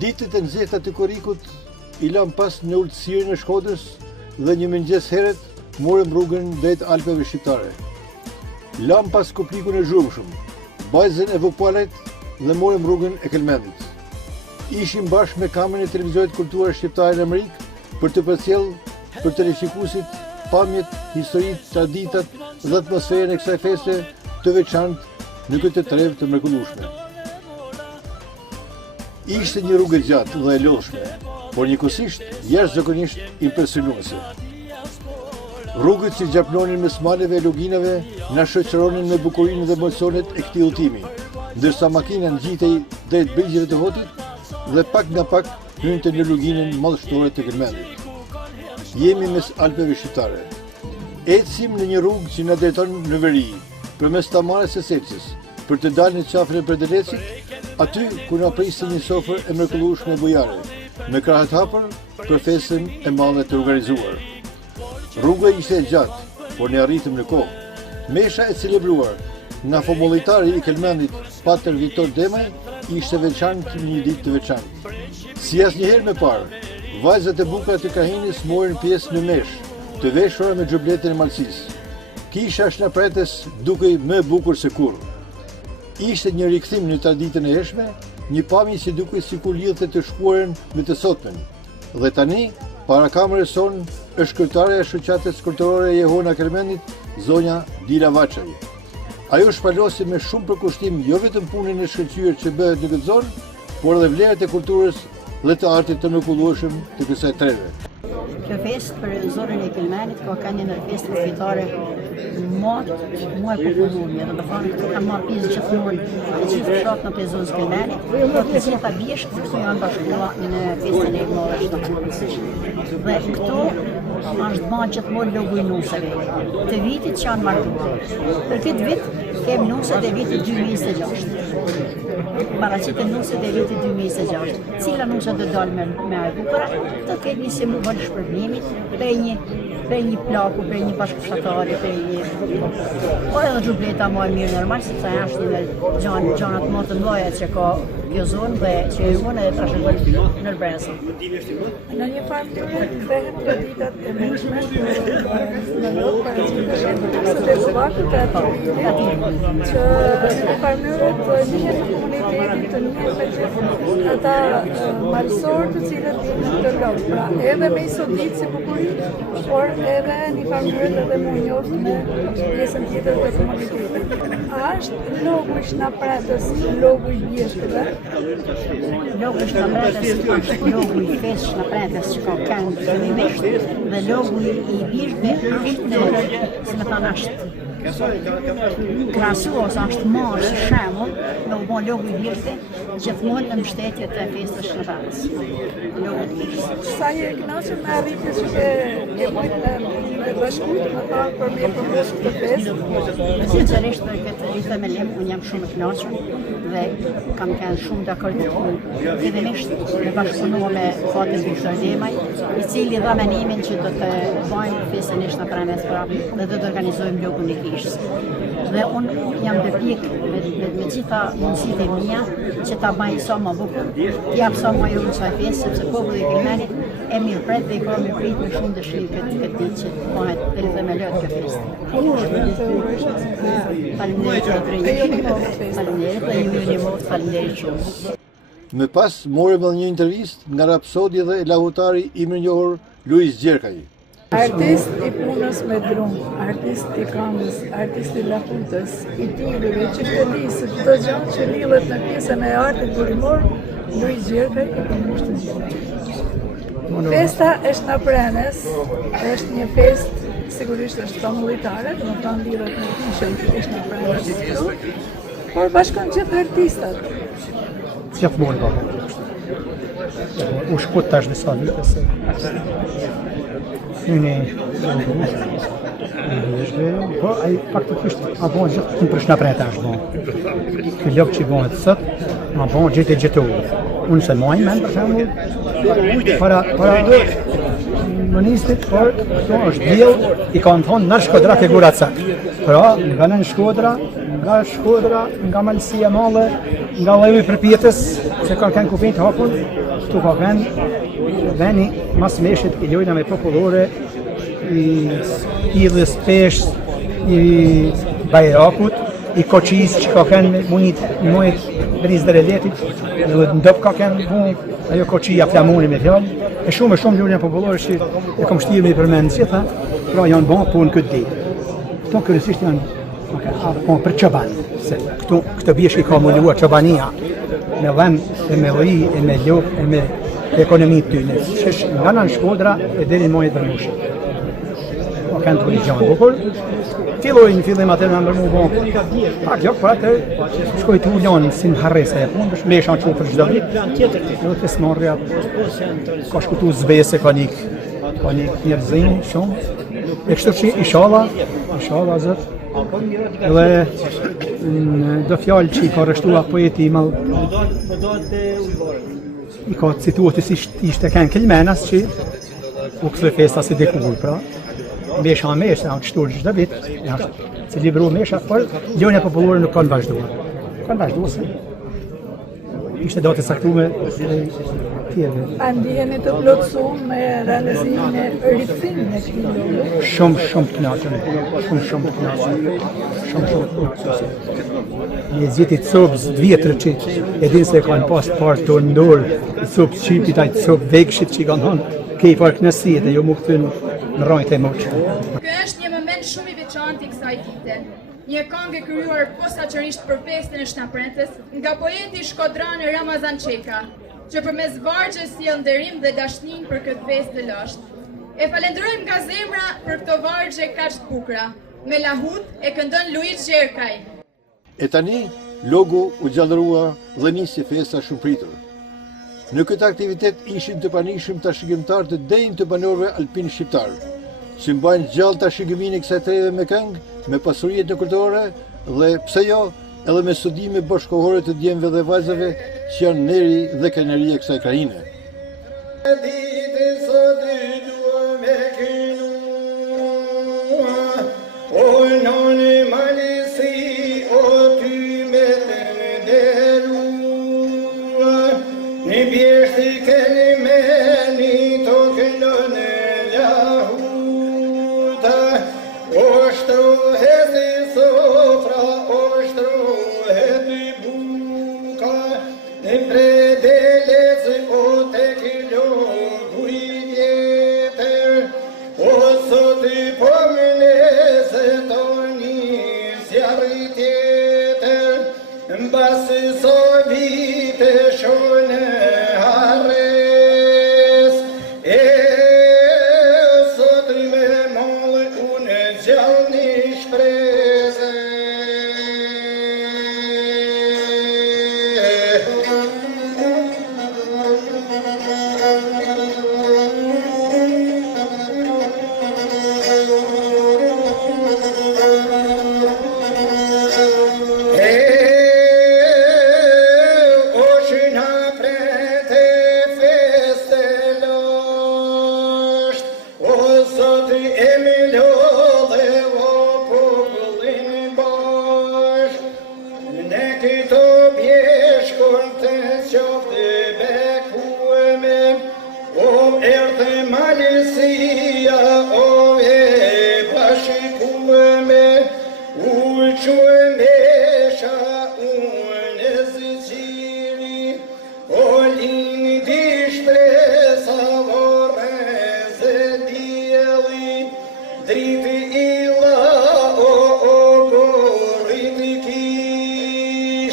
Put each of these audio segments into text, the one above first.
Ditët e nxehta të korrikut i lam pas në ulësirin e Shkodrës dhe një mëngjes herët morëm rrugën drejt Alpeve shqiptare. Lam pas koplikun e zhurmshëm, bajzën e vopalet dhe morëm rrugën e Kelmendit. Ishim bashkë me kamerën e televizionit Kultura Shqiptare në Amerikë për të përcjellë për televizikuesit pamjet, historitë, traditat dhe atmosferën e kësaj feste të veçantë në këtë trevë të mrekullueshme. Ishte një rrugë gjatë dhe e lodhshme, por njëkohësisht jashtëzakonisht impresionuese. Rrugët që gjaplonin mes maleve e luginave na shoqëronin me bukurinë dhe emocionet e këtij udhëtimi, ndërsa makina ngjitej drejt brigjeve të Hotit dhe pak nga pak hynte në luginën madhështore të Kelmendit. Jemi mes Alpeve shqiptare. Ecim në një rrugë që na drejton në veri, përmes Tamares së Selçës, për të dalë në qafën e Perdelecit, aty ku na priste një sofër e mrekullueshme bujare, me krahët hapur për festën e madhe të organizuar. Rruga ishte e gjatë, por ne arritëm në kohë. Mesha e celebruar nga fomulitari i Kelmendit, Pater Vitor Demaj, ishte veçantë në një ditë të veçantë. Si asnjëherë më parë, vajzat e bukura të Kahinës morën pjesë në mesh, të veshura me xhubletën e malësisë. Kisha shnapretes dukej më e bukur se kurrë. Ishte një rikthim në traditën e hershme, një pamje që dukej sikur lidhte të shkuarën me të sotmen. Dhe tani, para kamerës son, është kryetare e shoqatës kulturore Jehona Kelmendit, zonja Dila Vaçaj. Ajo shpalosi me shumë përkushtim jo vetëm punën e shkëlqyer që bëhet në këtë zonë, por edhe vlerat e kulturës dhe të artit të mrekullueshëm të kësaj treve. Kjo fest për zonën e Kelmendit ka një fest fitare më e popullore, do të thonë këtu kanë marrë pjesë gjithmonë të gjithë fshatrat në zonën e Kelmendit, por të gjitha bjeshk këtu janë bashkuar në festën e madhe. Dhe këtu është bërë gjithmonë logo i nusave të vitit që janë martuar. Për këtë vit kemi nuset e vitit 2026. Paraqitet nuset e vitit 2026. Cila nuset do dalë me e bukura, do ketë një simbol shpërblimit prej një plaku, prej një bashkëfshatari, por edhe xhubleta më e mirë normal, sepse është një gjanat më të mëdha që ka kjo zonë dhe që e ruan edhe trashëgon në breza. Në një farë tyre kthehet traditat e mëshme në lokë paraqitet të bukakut e aty që në farë mënyrë të njihet komunitetin, të njihet ata malësorë të cilët vinë në të lokë. Pra edhe me isodit si bukuri, por edhe një farë mënyrë edhe më njoftë me pjesën tjetër të komunitetit. A është logu i shnapretës, logu i bjeshkëve? Logu i shnapretës është logu i fesë shnapretës që ka kënd fillimisht dhe logu i bjeshkëve është si me thanë është krasuos, është marrë si shembull me u bën logu i bjeshkëve gjithmonë në mbështetje të festës shnapretës. Logu i bjeshkëve. Sa je kënaqur me arritjes që ke bërë me bashkëpunët me ta për me promovuar këtë festë? Sinqerisht për këtë rithemelim unë jam shumë e kënaqur dhe kam qenë shumë dakord fillimisht me bashkëpunuar me Pater Vitor Demaj, i cili dha mendimin që do të bëjmë festën e shnapretës prapë dhe do të organizojmë logun e kishës. Dhe unë jam përpjek me gjitha mundësitë e mia që ta bëj sa më bukur, jap sa më shumë kësaj festë, sepse populli i Kelmendit e mirëpret dhe i ka mirëprit me shumë dëshirë këtë ditë që të bëhet rithemelohet kjo festë. Faleminderit dhe ju jeni më faleminderit shumë. Me pas morëm edhe një intervistë nga rapsodi dhe lahutari i mirënjohur Luiz Gjerkaj. Artist i punës me drum, artist i këngës, artist i lahutës, i tirëve, çiftelisë, çdo gjë që lidhet në pjesën e artit burimor, Luiz Gjerkaj i përmbush të gjithë. Festa e shnaprenës është një festë, sigurisht është famulitare, do të thonë lidhet me kishën e shnaprenës këtu, por bashkon gjithë artistat. Gjithmonë ka. U shkut tash disa vite se unë po ai faktikisht a bën gjithë për shnapret është bën. Ky lok që bëhet sot, a bën gjithë. Unë se moj men për shembull para komunistit, por këto është diell I kanë thonë në Shkodra ke Guracak. Pra, nga nën Shkodra, nga Malësia Male, nga lloji përpjetës, se ka kanë kupim të hapur, këtu ka kanë veni mas meshit I lojnave popullore, I idhës pesh, I bajrakut, I koqis që ka kanë munit mojët briz dhe reletit, dhe ndop ka kanë ajo koqia flamoni me fjallë, e shumë lojna popullore që e kom shtirë me I përmendë gjitha, pra janë bon punë këtë ditë. Këto kërësisht janë për çoban, se këto bjesh I ka mulluar çobania, me dhem, e me lloji, e me lop, e me ekonomi të tyne. Shesh nga nën Shkodra e deri në mojët Vërmushit. Kanë të gjanë bukur. Filloi në fillim atë në më bon. Pak jo, por atë shkoj të ulon si në harresa e punës, me shan çu për çdo vit. Edhe të smorrja. Ka shkutu zbese kanik njerëzim shumë. E kështu që inshallah zot. Edhe do fjalë që I ka rreshtuar poeti I madh. I ka cituar të si ishte kanë Kelmenas që u kthye festa si dikur, pra. Mesha janë qëtur çdo vit, janë se libru mesha, por lojna popullore nuk kanë vazhduar. Kanë vazhduar se ishte datë saktume tjerë. A ndiheni të plotësuar me realizimin e rikthimit në këtij loje? Shumë të kënaqur. Shumë të kënaqur. Një zjeti copës të vjetër që e din se kanë pas parë të ndorë, copë shqipit, ai copë vegshit që I kanë thonë, ke I parë kënaqësi dhe jo më kthyn në rrojt e moqë. Ky është një moment shumë I veçantë I kësaj dite. Një këngë e krijuar posaçërisht për festën e Shtaprentës nga poeti shkodran Ramazan Çeka, që përmes vargjes sjell nderim dhe dashnin për këtë festë të lashtë. E falenderojmë nga zemra për këto vargje kaq të bukura. Me lahut e këndon Luiz Gjerkaj. E tani, logu u gjallërua dhe nisi festa shumë pritur. Në këtë aktivitet ishin të pranishëm trashëgimtar të denj të banorëve alpin shqiptar, që mbajnë gjallë trashëgimin e kësaj treve me këngë, me pasurijet nënkërtore dhe pse jo, edhe me studime bashkëkohore të djemve dhe vajzave që janë neri dhe krenaria e kësaj krajine.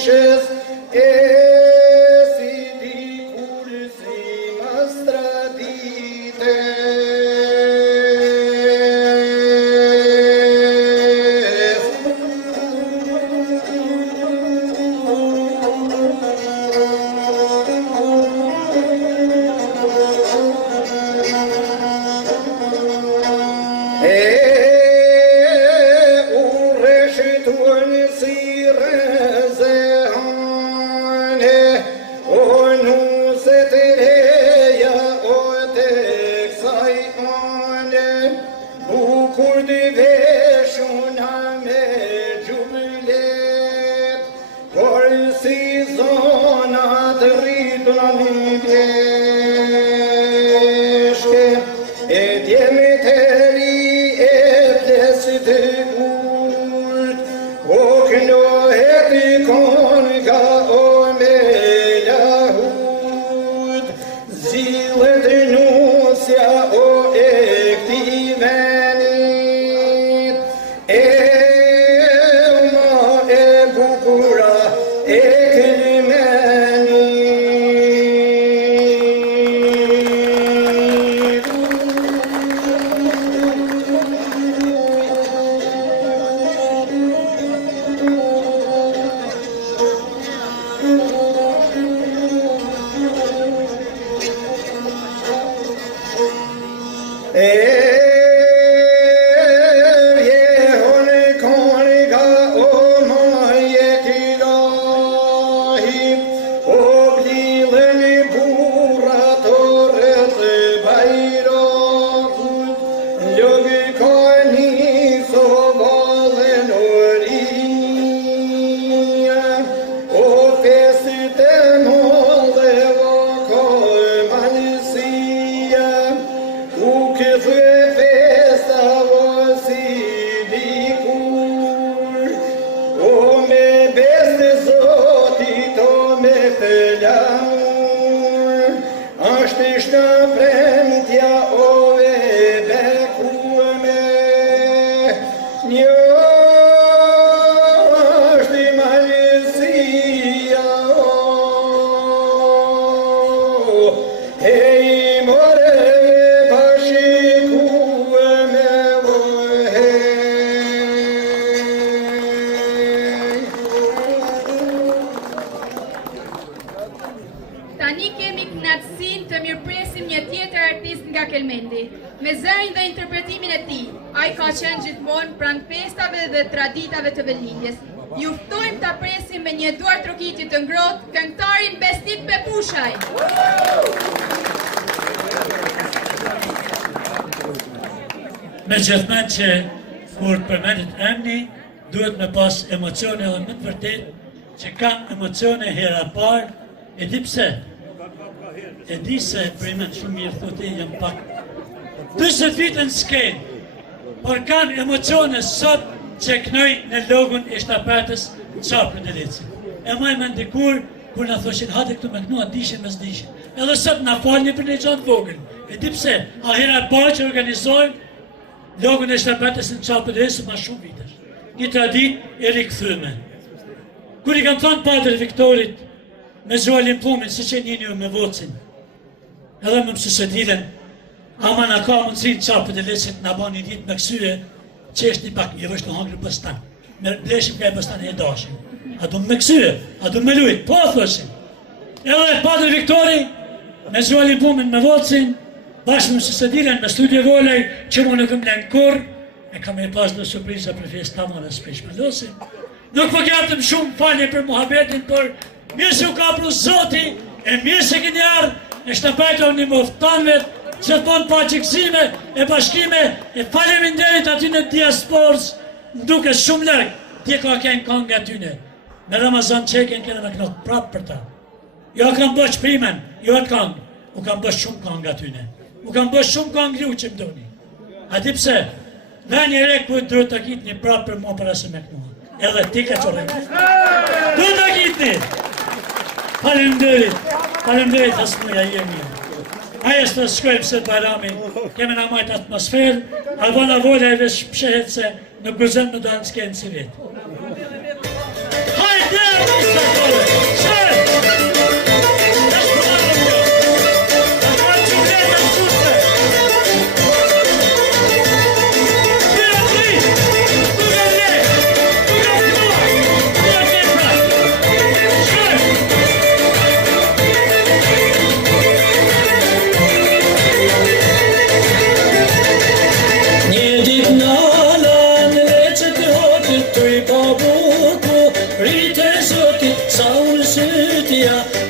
Shit. Tani kemi kënaqësinë të mirëpresim një tjetër artist nga Kelmendi. Me zërin dhe interpretimin e tij, ai ka qenë gjithmonë pranë festave dhe traditave të vendlindjes. Ju ftojmë ta presim me një duar trokitje të ngrohtë këngëtarin Besnik Pepushaj. Me gjithmonë që kur përmendet emri, duhet me pas emocione dhe më të vërtet që kam emocione hera parë. E di pse? E di se primet shumë mirë thote jam pak 20 vite në skenë, por kanë emocione sot që knoj në logun e shtapetës në qarpën e lecit. E maj me ndikur, kur në thoshin hati këtu me knua dishin me s'dishin. Edhe sot në falë një për një gjatë vogën. E di pse? A hera parë që organizojnë logun e shtapetës në qarpën e lecit ma shumë vitesh. Një tradit e rikëthyme. Kur i kam thonë Padre Viktorit, me Zhualin Plumin, si që njënjo me vocin. Edhe me mësë se dilen, ama në ka mundësin qapët e lesit në ba një ditë me kësyre, që është një pak, një vështë në hangri pëstan. Me bleshim ka e pëstan e dashim. A du me kësyre, a du me lujt, po thoshin. Edhe Padre Viktori, me Zhualin Plumin me vocin, bashkë me mësë se dilen, me studje volej, që mu në këm len kur, e kam e pas në surpriza për fjestë ta më spesh me losin. Nuk po kjatëm shumë falje për muhabetin, por mirë se u ka pru Zoti, e mirë se këni ardhë, e shtapajto një moftanve, që të ponë pa qikësime, e bashkime, e faleminderit aty në diasporës, duke shumë lërgë, tje ka kënë kongë atyne. Me Ramazan Qeken kene me knokë prapë për ta. Jo kam bësh primen, jo atë kongë, u kam bësh shumë kongë atyne. U kam bësh shumë kongë ju që më doni. A di pse, dhe një rekë për dhërë të kitë një prapë për mua për asë me knua. Edhe ti ka që rekë. Dhërë të kitë një! Faleminderit asë mëja jemi. Aja së të shkojmë se të bajrami, kemi në majtë atmosferë, Albana Volja e vesh pshehet se në gëzëm në danë s'kenë si vetë. Hajde, Musa Kole! Shërë!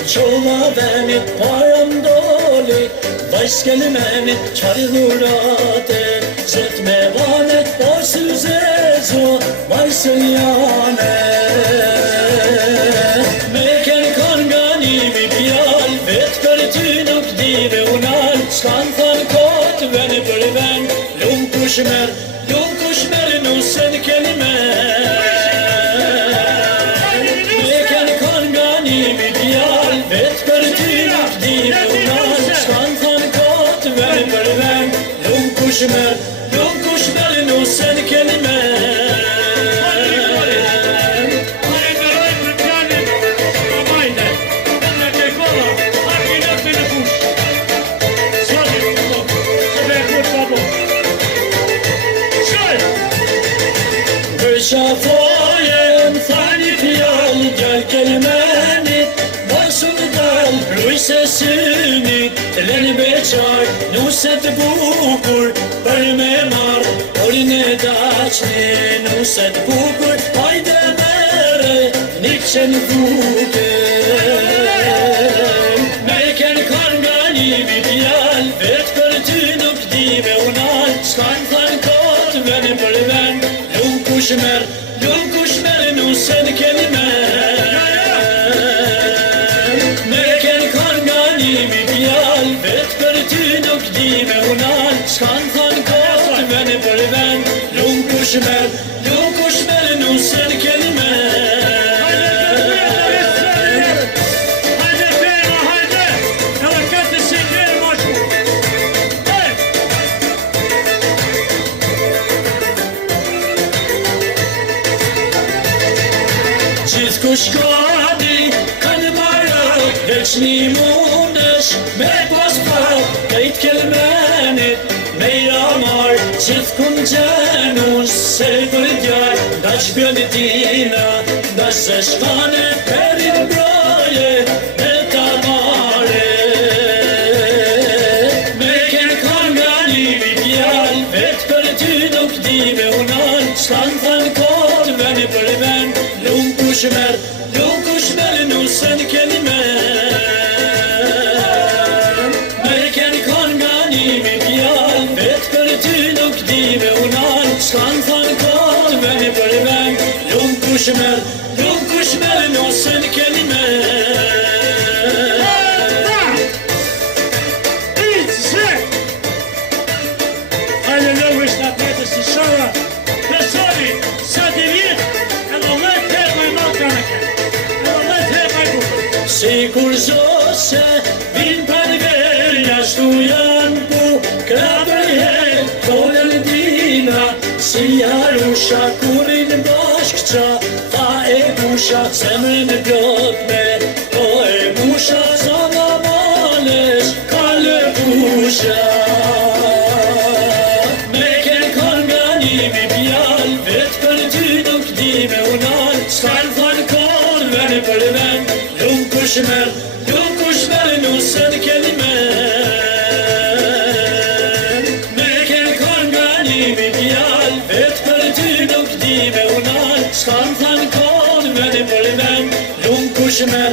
Qova venit parandoli, vajskeli menit qari dhurate, zot me vanet pasu zezo, vajsel jane. Me ken kanë ganimi pjallve, kushmer, lum kushmer nusen kelime. Leken kangani midyal, vet për ty nuk di me unan. Shkan than kot ven për ven, lum kushmer nusen kelime. Shafojen thani fjall, gjall kelmenit, basum dal, rujse synit, leni beqar, nuset bukur, për me marr, orin e daqni, nuset bukur, hajde mere, nikqen duke. Me ken kangani vidjall, vet për ty nuk di me unal, s'kan than kot ven për ven, kushmer nusen kelime. Me ken kangani midyal, vet për ty nuk di me unal. S'kan than kot ven për ven, lum kushmer nusen kelime. Kushkani kanë marrë, veç një mundesh me pas prau, kejt kelmenit me jamar, qith kun gjenus se për djaj, da qbjoni tina, da se shkane perin broje, me ta mare. Me ken kangani vidjal, vet për ty nuk di me unan, s'kan than kot ven për ven, lum kushmer nusen kelime. Me ken kangani midyal, vet për ty nuk di me unan. S'kan than kot ven për ven, lum kushmer nusen kelime. Hajde lovësh nga petës i shora, besoni, sa t'i vjet, edhe lejt her me malkane ke. Sikur zose, vin për verja, shtu janë bu, krabër her, tonel dina, si jarusha, kurin bashk qa, tha e busha, zemrën blot me, po e busha, zama malesh, kale busha. Me ken kangani midyal, vet për ty nuk di me unan, s'kan than kol ven për ven, lum kushmer nusen kelime. Me ken kangani midyal, vet për ty nuk di me unan, s'kan than kol ven për ven, lum kushmer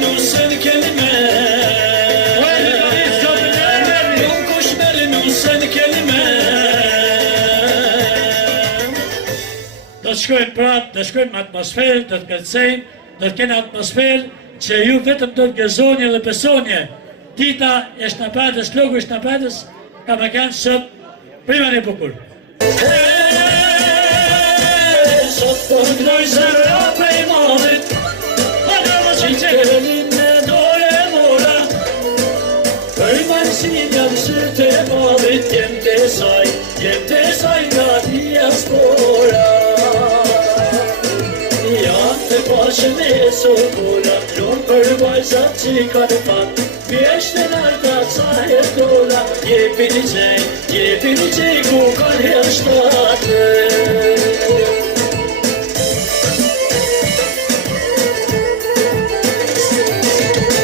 nusen kelime. Lum kushmer nusen kelime. Do të shkojnë prapë, do të shkojnë në atmosferë, do të kërcejnë, do të kene atmosferë që ju vetëm do të gëzonje dhe besonje. Dita e shnapetës, logu e shnapetës, ka me kanë sot primën e bukur. Sot po ndroj zëra prej madit, adama që qelin me dore mora, për manësin jam sytë e madit, jem të saj nga diaspora. Bashën e sokola, lumë për vajzat që kanë fat, pjesht e lartat sa e dola, jepi një qej ku kanë her shtate.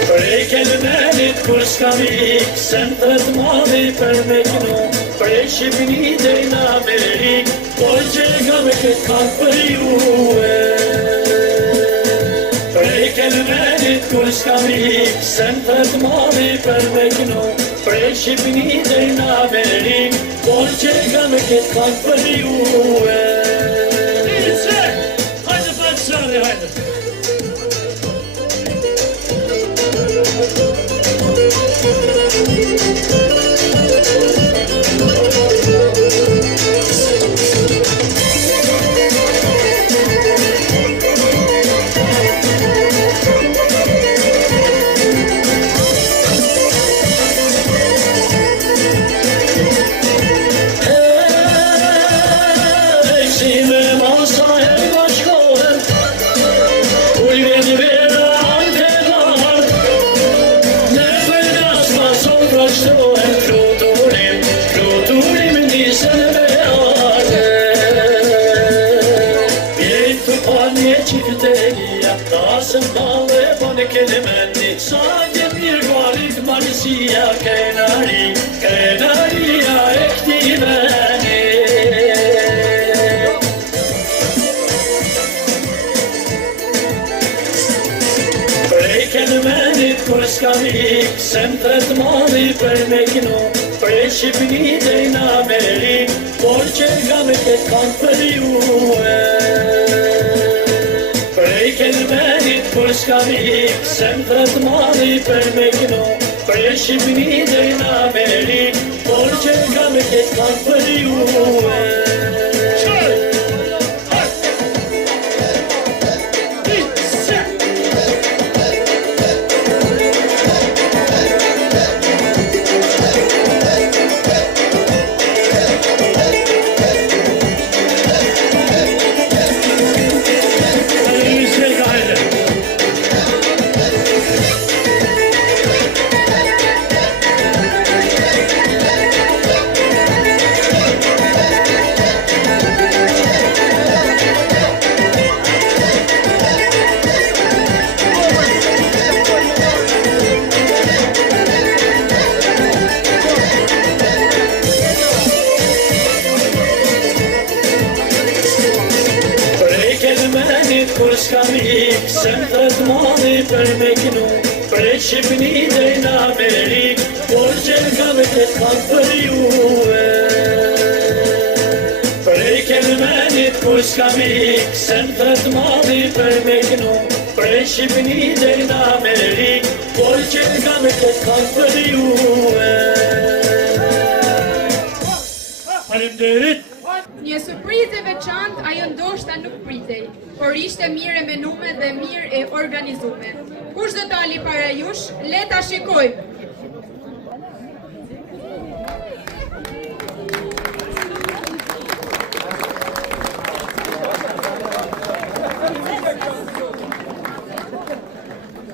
Prej kelmenit kur s'kam ik, sen të të madhi për me gnu, prej Shqipni dhe në Amerik, por që nga me këtë kanë për juve. Prej kelmenit kur s'kam ik, sen të të madhi për me gnu, prej Shqipni dhe në Amerik, por që nga me këtë kanë për juve. Hajde për të sërë, hajde. këtelia, tasën bale po në kelemeni, sa gjep mirë galit marësia, krenaria e këti veni. Prej kelemenit kur s'ka mik, se më thret mali për me kino, prej Shqipni dhe në Amerik, por që nga me këtë kanë për juve. Prej kelemenit kur s'ka mik, se më thret mali për me kino, prej Shqipni dhe në Amerik, por që nga me këtë kanë për juve. Kur s'ka mik, se më thret mali për me kinu, prej Shqipni dhe në Amerik, por që nga me këtë kanë për juve. Prej kelemenit kur s'ka mik, se më thret mali për me kinu, prej Shqipni dhe në Amerik, por që nga me këtë kanë për juve. Faleminderit. Një surprizë e veçantë ajo ndoshta nuk pritej, por ishte mirë e menuar dhe mirë e organizuar. Kush do dali para jush, le ta shikojmë.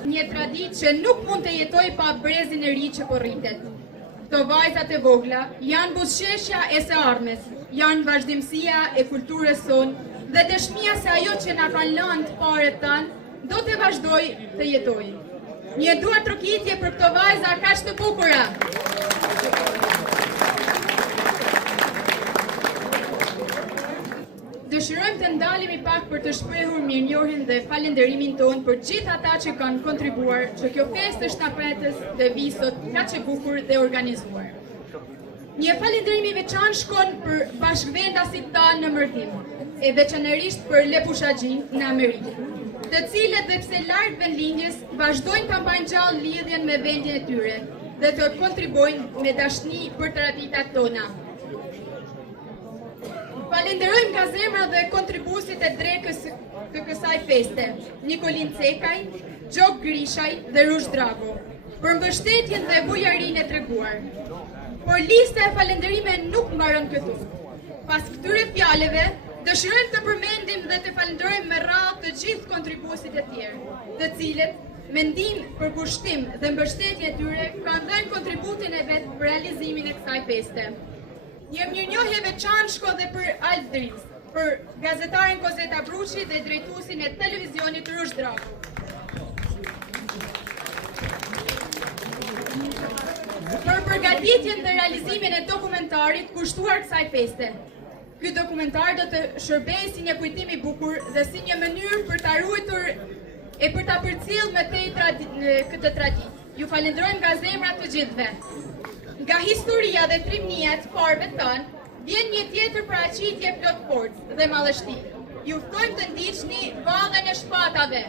Një traditë që nuk mund të jetoj pa brezin e ri që po rritet. Këto vajzat e vogla janë buzëqeshja e së ardhmes, janë vazhdimësia e kulturës sonë dhe dëshmia se ajo që na kanë lënë të parët tanë do të vazhdoj të jetoj. Një duar trokitje për këto vajza kaq të bukura. Dëshirojmë të ndalemi pak për të shprehur mirënjohjen dhe falënderimin tonë për gjithë ata që kanë kontribuar që kjo festë e shtapetës dhe vi sot kaq e bukur dhe organizuar. Një falënderim i veçantë shkon për bashkëvendasit tanë në Mërdim, e veçanërisht për Lepushagjin në Amerikë, të cilët dhe pse larg vendlindjes vazhdojnë ta mbajnë gjallë lidhjen me vendin e tyre dhe të kontribuojnë me dashni për traditat tona. Falenderojmë nga zemra dhe kontribuesit e drekës të kësaj feste, Nikolin Cekaj, Gjok Grishaj dhe Rush Drago, për mbështetjen dhe bujarinë e treguar. Por lista e falenderime nuk mbaron këtu. Pas këtyre fjalëve, dëshirojmë të përmendim dhe të falenderojmë me radhë të gjithë kontribuesit e tjerë, të cilët me ndihmë, përkushtim dhe mbështetje e tyre kanë dhënë kontributin e vet për realizimin e kësaj feste. Një mirënjohje veçantë shkon dhe për Alp Driz, për gazetarin Kozeta Bruçi dhe drejtuesin e televizionit Rush Drago. Për përgatitjen dhe realizimin e dokumentarit kushtuar kësaj feste. Ky dokumentar do të shërbejë si një kujtim i bukur dhe si një mënyrë për ta ruajtur e për ta përcjellë më tej këtë traditë. Ju falenderojmë nga zemra të gjithëve. Nga historia dhe trimnia e të parëve tanë, vjen një tjetër paraqitje plot forcë dhe madhështi. Ju ftojmë të ndiqni Vallën e Shpatave.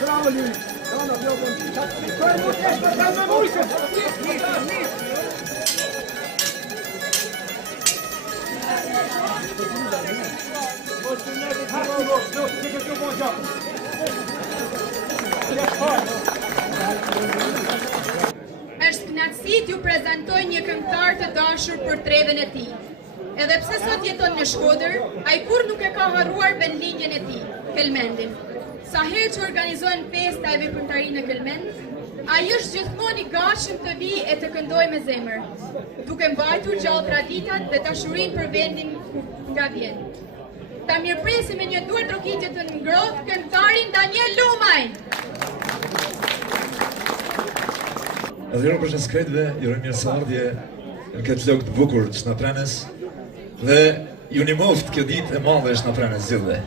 Bravo, Është kënaqësi t'ju prezantoj një këngëtar të dashur për treven e tij. Edhe pse sot jeton në Shkodër, ai kur nuk e ka harruar vendlinjen e tij, Kelmendin. Sa herë që organizohen festa e veprimtari në Kelmend, ai është gjithmonë i gatshëm të vijë e të këndojë me zemër, duke mbajtur gjallë traditat dhe dashurinë për vendin nga vjen. Ta mirëpresim me një duar trokitje të ngrohtë këngëtarin Daniel Lumaj. Adhjero për shkretve, jure mirësardhje në këtë lok të bukur të Shnatrenes dhe ju një moft kjo dit e madhe e Shnatrenes zildhe.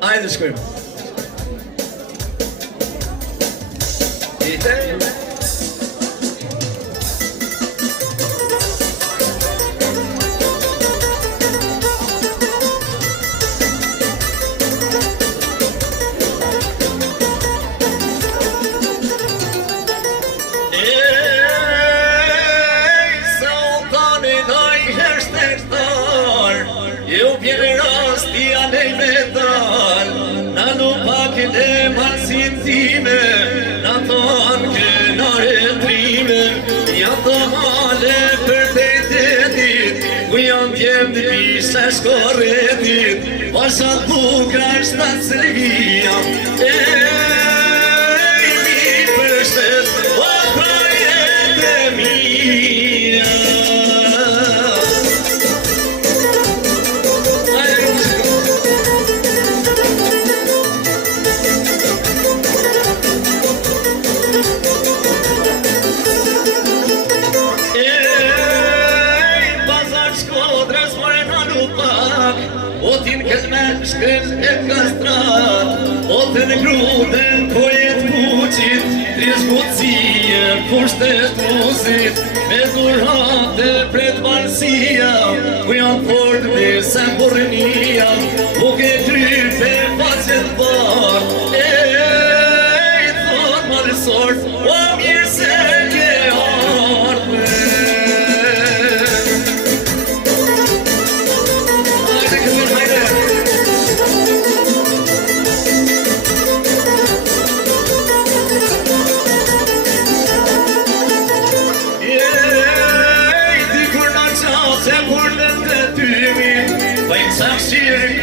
Ajde shkojmë. Se shkorretit, pasat bukra shtatë Selvia. Ej, mi përshtet, o prajet e mija. Shkret e kastrat, o të në gruden, kojet puqit, tris kucije, pushtet muzit, me durate pret balsia, ku janë fort me se borënia, u ke krype facet bar, ej, thot malësort, o mirë se ke ardhme.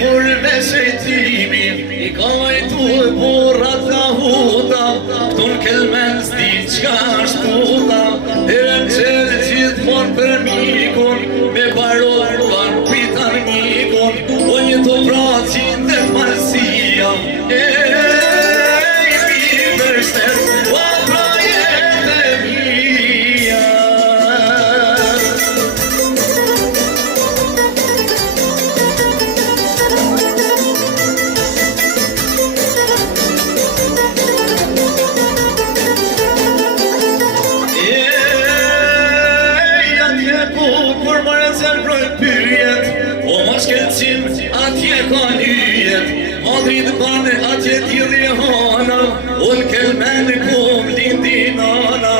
Kur me shejtimi, i kajtu e burrat nga huta, këtu në Kelmen s'di qka shtuta, e në qelë gjithmon për mikun, me baroruar pitar mikun, o një të pracin dhe t'malsia, mi përshtet, o prajet e mija. Atje ka nyjet, madrit bane atje tjili hana, unë Kelmen kum lindi nana,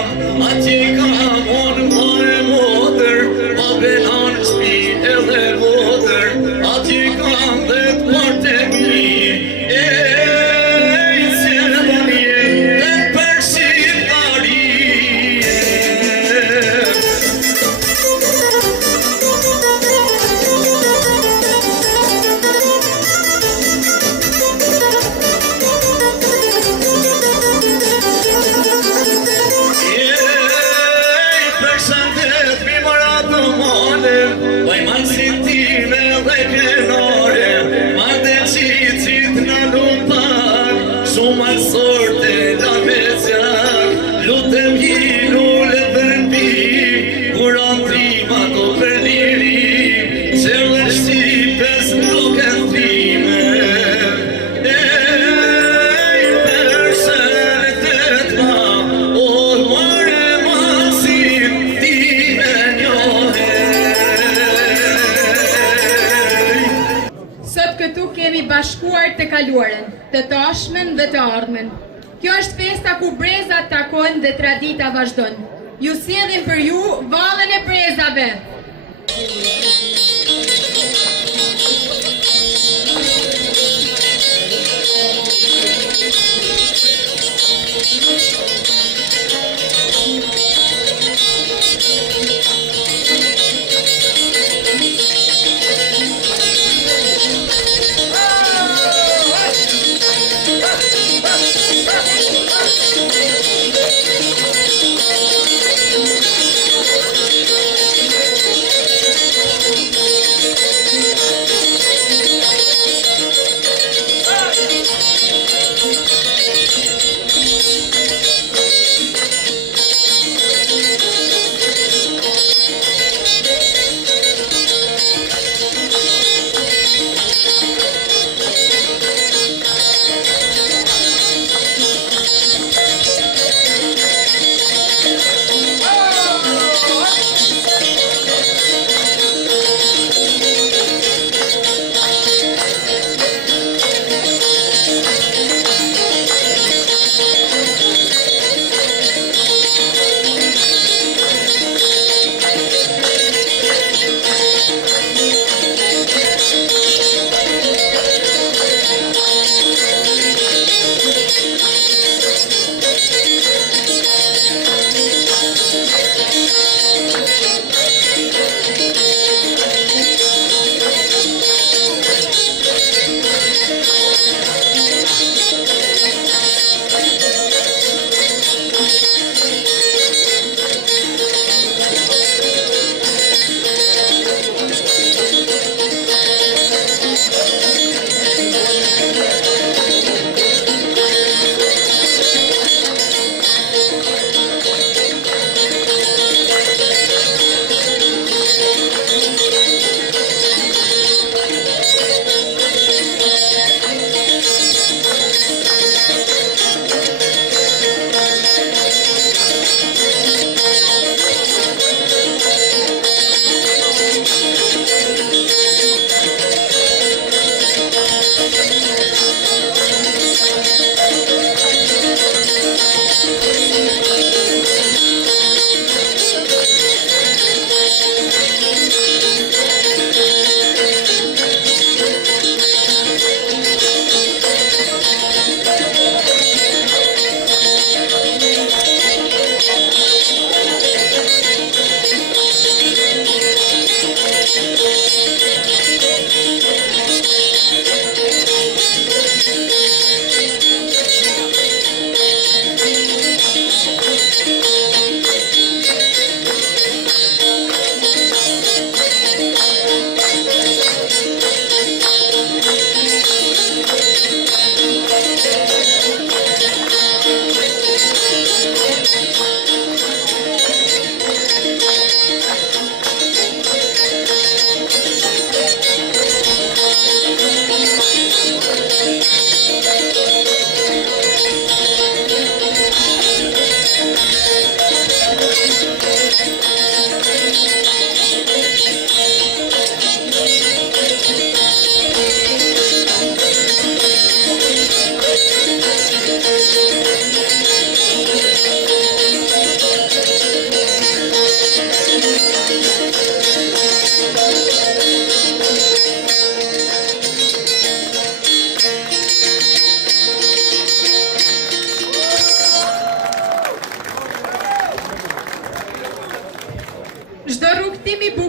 atje ka mon pare motër, babelan shpi edhe votër, atje ka ndhet parte mi, ej, se banje, dhe përshit karije. Bashkuar të kaluaren, të tashmen dhe të ardhmen. Kjo është festa ku brezat takojnë dhe tradita vazhdojnë. Ju sjellim për ju vallën e brezave.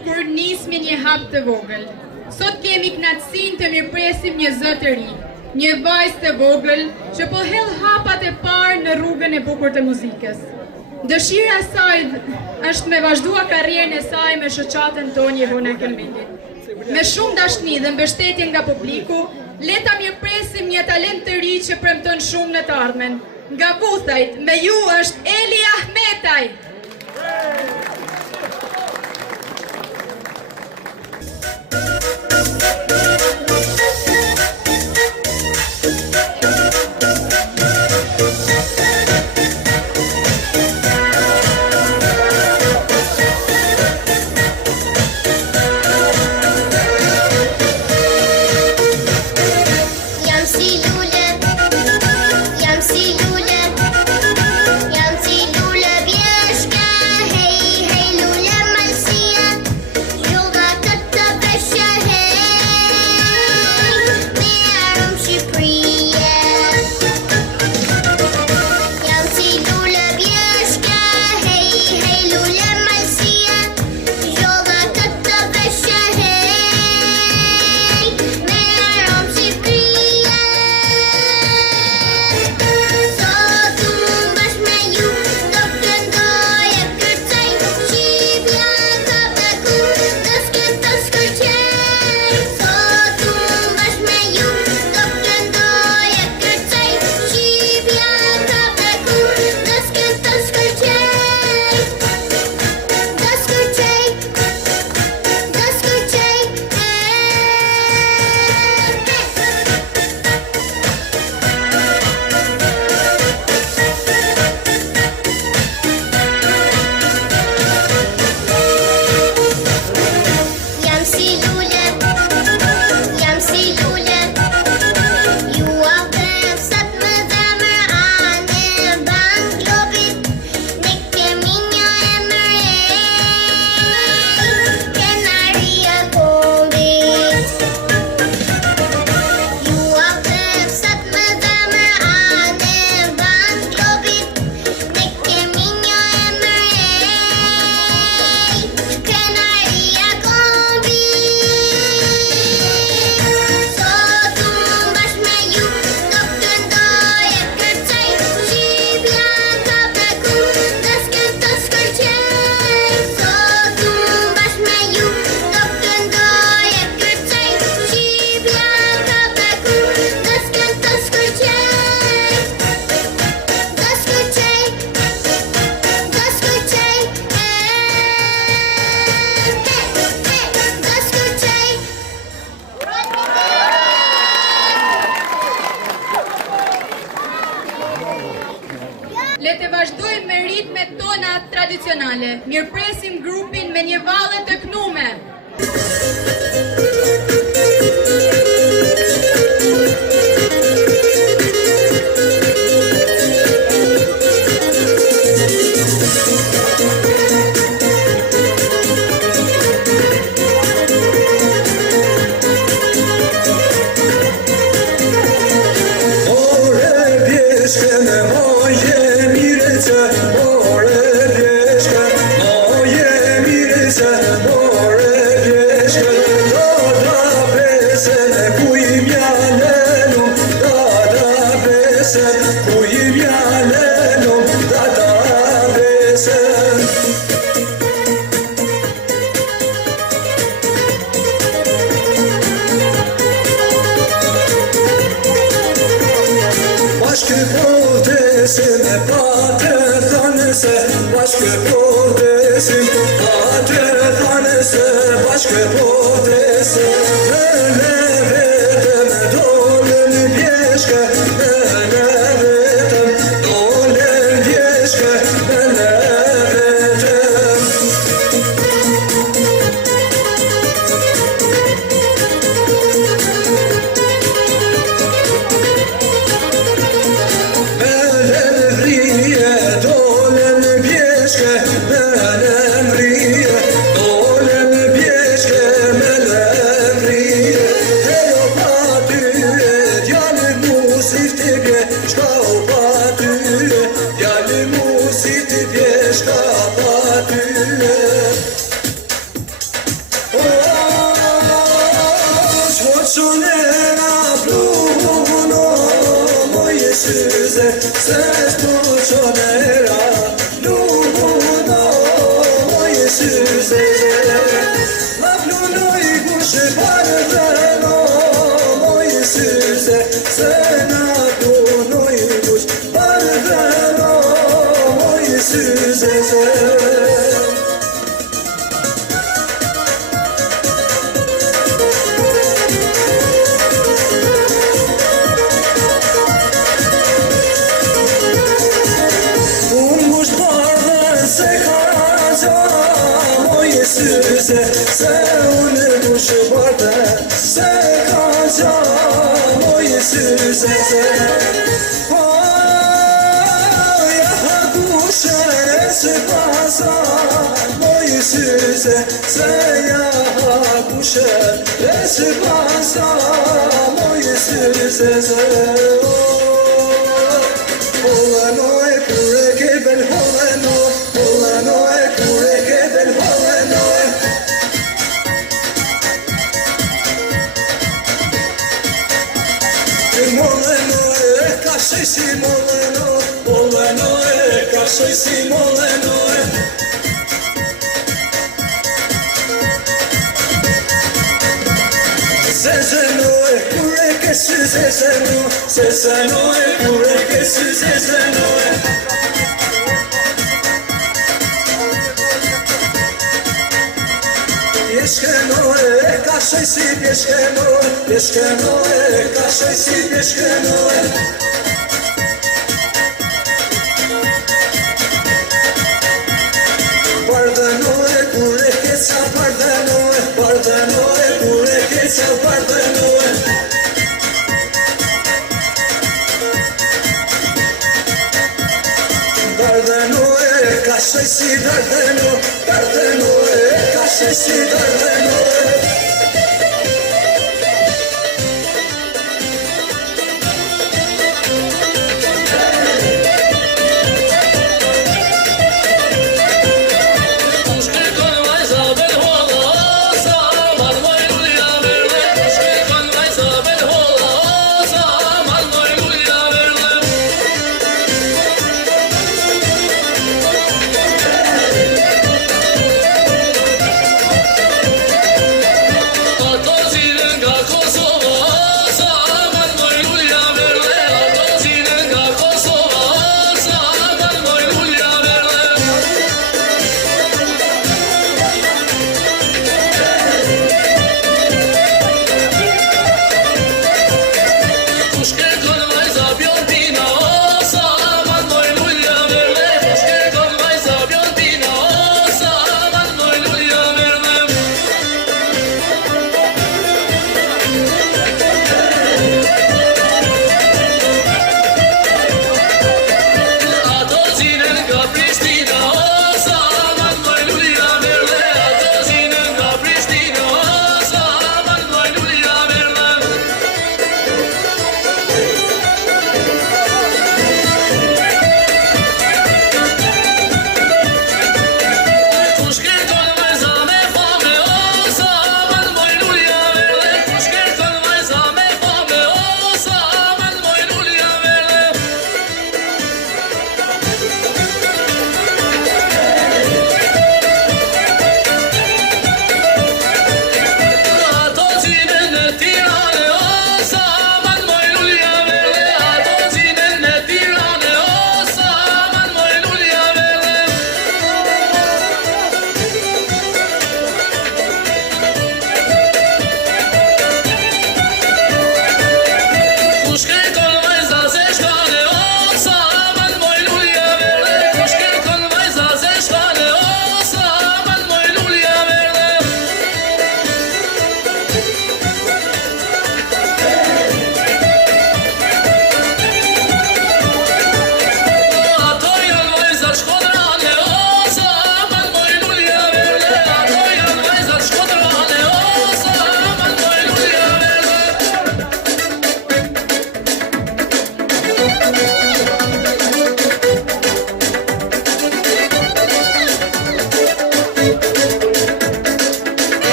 bukur nismi një hap të vogël. Sot kemi kënaqësinë të mirëpresim një zë të ri, një vajzë të vogël që po hell hapat e parë në rrugën e bukur të muzikës. Dëshira e saj është me vazhdua karrierën e saj me shoqatën tonë Ivona Kelmetit. Me shumë dashni dhe mbështetje nga publiku, le ta mirëpresim një talent të ri që premton shumë në të ardhmen. Nga Vuthajt, me ju është Eli Ahmetaj. Le të vazhdojmë me ritmet tona tradicionale. Mirëpresim grupin me një valle të kënume. Shko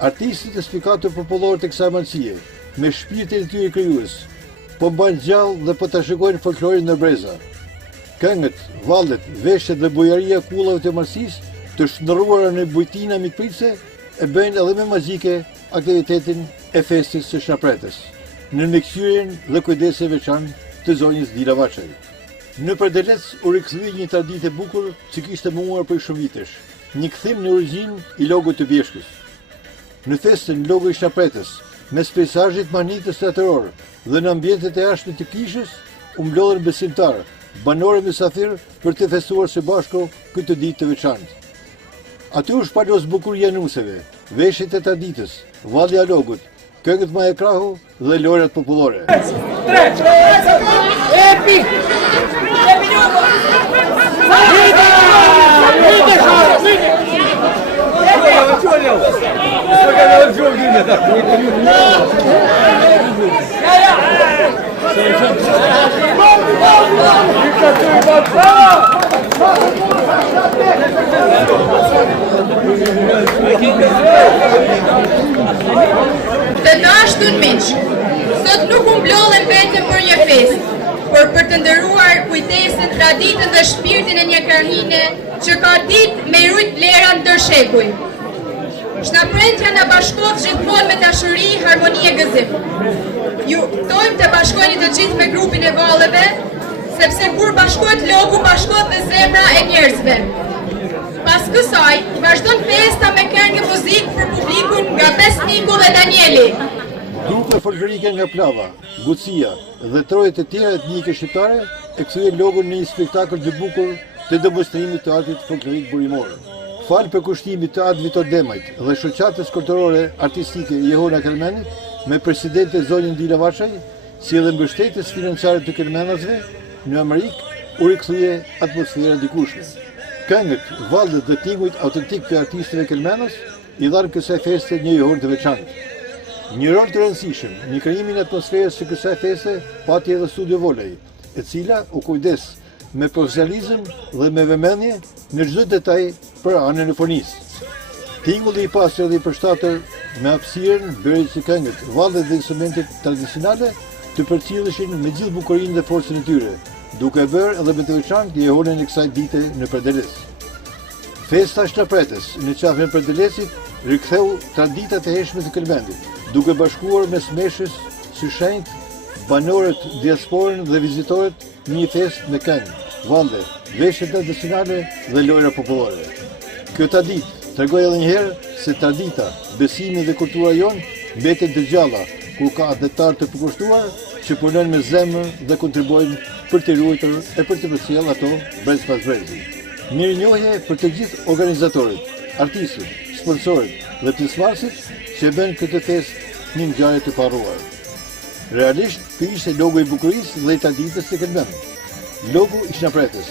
Artistët e spikatur popullore të kësaj mallësie, me shpirtin e tyre krijues, po mbajnë gjallë dhe po ta shikojnë folklorin në breza. Këngët, vallet, veshjet dhe bujaria kullave të mallësisë, të shndërruara në bujtina mikpritëse, e bëjnë edhe me magjike aktivitetin e festës së Shnapretës, në mikthyrjen dhe kujdesin e veçantë të zonjës Dila Vaçaj. Në Përdelec u rikthye një traditë e bukur që kishte munguar për shumë vitesh, një kthim në origjinë i logut të Bjeshkës. Në festën logo i Shnapretës, mes peizazhit manitës natyror dhe në ambientet e jashtme të kishës, u mblodhen besimtarë, banorë mysafir për të festuar së bashku këtë ditë të veçantë. Aty u shpalos bukuria e nuseve, veshjet e traditës, valli i logut, këngët me krahu dhe lojrat popullore. Të dashur miq, sot nuk u mblodhem vetëm për një festë, por për të ndëruar kujdesin, traditën dhe shpirtin e një krahine që ka ditë me rujt vlera ndër shekuj. Shnapretja na bashkon gjithmonë me dashuri, harmoni e gëzim. Ju ftojmë të bashkoheni të gjithë me grupin e valleve, sepse kur bashkohet logu, bashkohet dhe zemra e njerëzve. Pas kësaj, vazhdon festa me këngë muzikë për publikun nga Besniku dhe Danieli. Grupe folklorike nga Plava, Gucia dhe trojet e tjera etnike shqiptare e kthyen logun në një spektakël të bukur të demonstrimit të artit folklorik burimor. Falë për kushtimit të Atë Vitor Demajt dhe shoqatës kulturore artistike Jehona Kelmenit, me presidente zonjën Dila Vaçaj, si edhe mbështetës financiare të kelmenasve, në Amerikë u rikthye atmosfera ndikueshme. Këngët, vallet dhe tingujt autentik të artistëve kelmenas i dhanë kësaj feste një njohuri të veçantë. Një rol të rëndësishëm në krijimin e atmosferës së kësaj feste pati edhe Studio Volej, e cila u kujdes me profesionalizëm dhe me vëmendje në çdo detaj për anën e fonisë. Tingulli i pastër dhe i përshtatër me hapësirën, bërit si këngët, vallet dhe instrumentet tradicionale të përcjelleshin me gjithë bukurinë dhe forcën e tyre, duke bërë edhe me të veçantë jehonën e kësaj dite në Përdelec. Festa Shnapretës në qafën e Përdelecit riktheu traditat e hershme të Kelmendit, duke bashkuar mes meshës së shenjtë, banorët, diasporën dhe vizitorët në një festë me këngë, valle, veshje tradicionale dhe lojra popullore. Kjo traditë tregoj edhe njëherë se tradita, besimi dhe kultura jonë mbeten të gjalla, ku ka adeptar të përkushtuar që punojnë me zemër dhe kontribuojnë për të ruajtur e për të përcjellë ato brez pas brezi. Mirënjohje për të gjithë organizatorët, artistët, sponsorët dhe pjesëmarrësit që bën këtë festë një ngjarje të paharruar. Realisht, ky ishte logo i bukurisë dhe i traditës së Kelmenit. Logo i Shnapretës.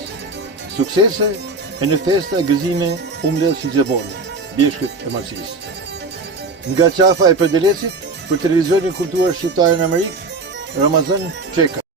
Suksese e në festa e gëzime u mbledh si gjithmonë, Bjeshkët e Malësisë. Nga qafa e Përdelecit, për televizionin kulturor shqiptar në Amerikë, Ramazan Çeka.